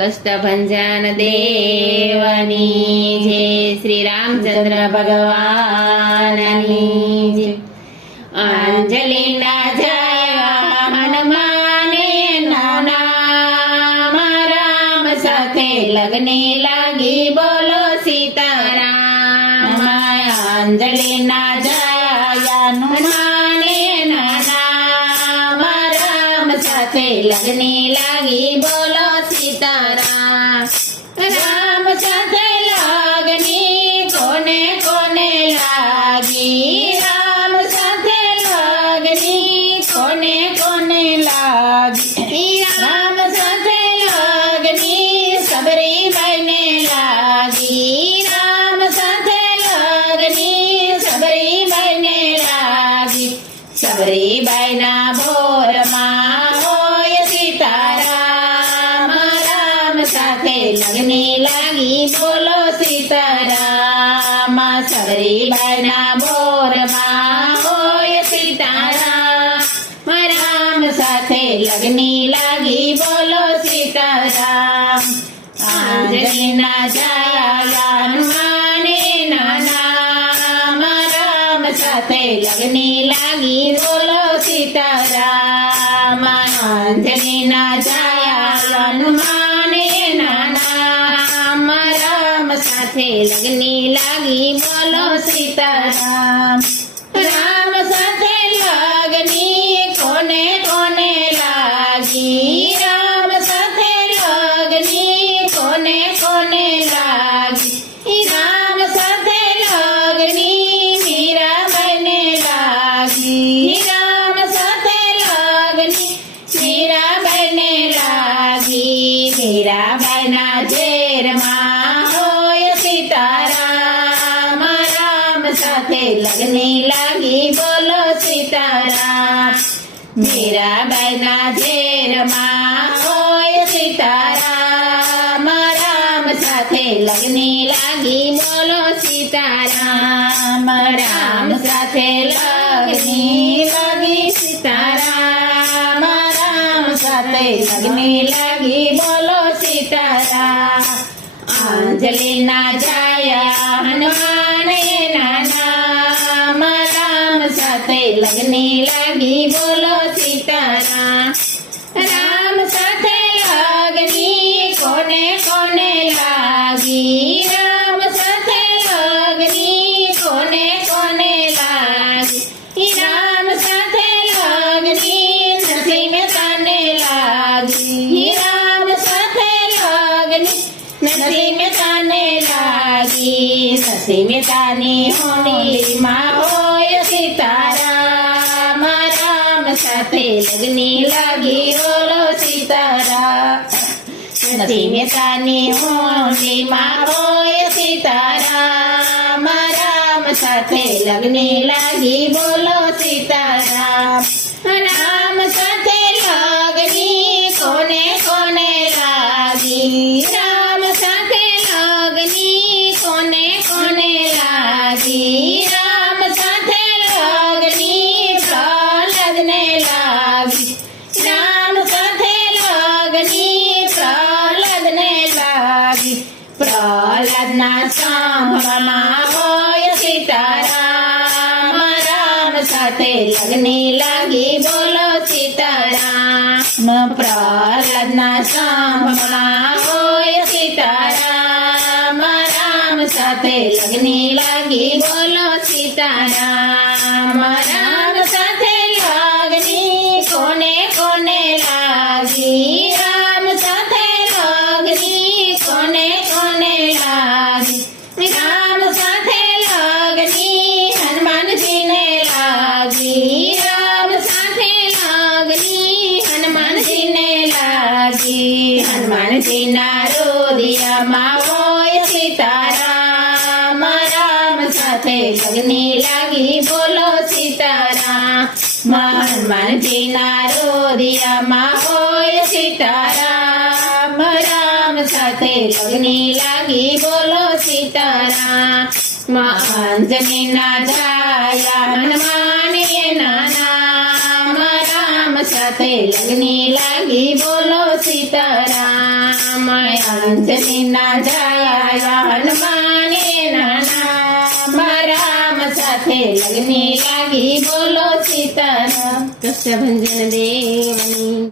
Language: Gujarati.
કષ્ટભંજન દેવની જય, શ્રી રામચંદ્ર ભગવાનની જય. અંજલિના જયા હનુમાને નાના, રામ સાથે લગની લાગી બોલો સીતારામ. અંજલિના જયા હનુમાને નાના, રામ સાથે લગની લાગી બોલો સીતારામ. રામ સાથે લગની કોને કોને લાગી, રામ સાથે લગની કોને કોને લાગી, રામ સાથે લગની સબરીબાઈને લાગી, રામ સાથે લગની સબરીબાઈને લાગી. સબરીબાઈના ભોરમાં હોય સીતારામ, રામ સાથે લગની લાગી બોલો સીતારામ. સબરીબાઈના ભોરમાં હોય સીતારામ, રામ સાથે લગની લાગી બોલો સીતારામ. આંજલીના જયા હનુમાને નાના, રામ સાથે લગની લાગી બોલો સીતારામ. આંજલીના જયા હનુમાને નાના, રામ સાથે લગની લાગી બોલો સીતારામ. રામ સાથે લગની કોને કોને લાગી, રામ સાથે લગની કોને કોને લાગી, રામ સાથે લગની મીરાબાઈને લાગી, રામ સાથે લગની મીરાબાઈને લાગી. મીરાબાઈના ઝેરમાં હોય સીતારામ, રામ સાથે લગની લાગી બોલો સીતારામ. મીરાબાઈના ઝેરમાં હોય સીતારામ, રામ સાથે લગની લાગી બોલો સીતારામ. રામ સાથે લગની લાગી સીતારામ, રામ સાથે લગની લાગી બોલો સીતારામ. અંજલિના જયા હનુમાને નાના, રામ સાથે લગની લાગી બોલો સીતારામ. રામ સાથે લગની કોને કોને લાગી, રામ સાથે લગની કોને કોને લાગી, રામ સાથે લગની નથી મહેતાને લાગી, રામ સાથે લગની નથી મહેતાને લાગી. નથી મહેતાની હોલીમાં હોય સીતારામ, રામ સાથે લગની લાગી બોલો સીતારામ. નથી મહેતાની હોલીમાં હોય સીતારામ, રામ સાથે લગની લાગી બોલો સીતારામ. રામ સાથે લગની કોને કોને લાગી, રામ સાથે લગની કોને કોને લાગી, રામ સાથે લગની પ્રહલાદને લાગી, રામ સાથે લગની પ્રહલાદને લાગી. પ્રહલાદના સાંભળમાં હોય સીતારામ, રામ સાથે લગની લાગી બોલો સીતારામ. પ્રહલાદના સાંભળમાં હોય સીતારામ, રામ સાથે લગની લાગી બોલો સીતારામ. રામ સાથે લગની કોને કોને લાગી, રામ સાથે લગની કોને કોને લાગી, રામ સાથે લગની હનુમાનજીને લાગી, રામ સાથે લગની હનુમાનજીને લાગી. હનુમાનજીના રુદિયામાં હોય સીતારામ, રામ સાથે લગની લાગી બોલો સીતારામ. હનુમાનજીના રુદિયામાં હોય સીતારામ, રામ સાથે લગની લાગી બોલો સીતારામ. અંજનીના જયા હનુમાને નાના, સાથે લગ્ની લાગી બોલો સીતારામ અંજલિના જાયા હનુમાને નાના રામ સાથે લગ્ની લાગી બોલો સીતારામ કૃષ્ણ ભંજન દેવની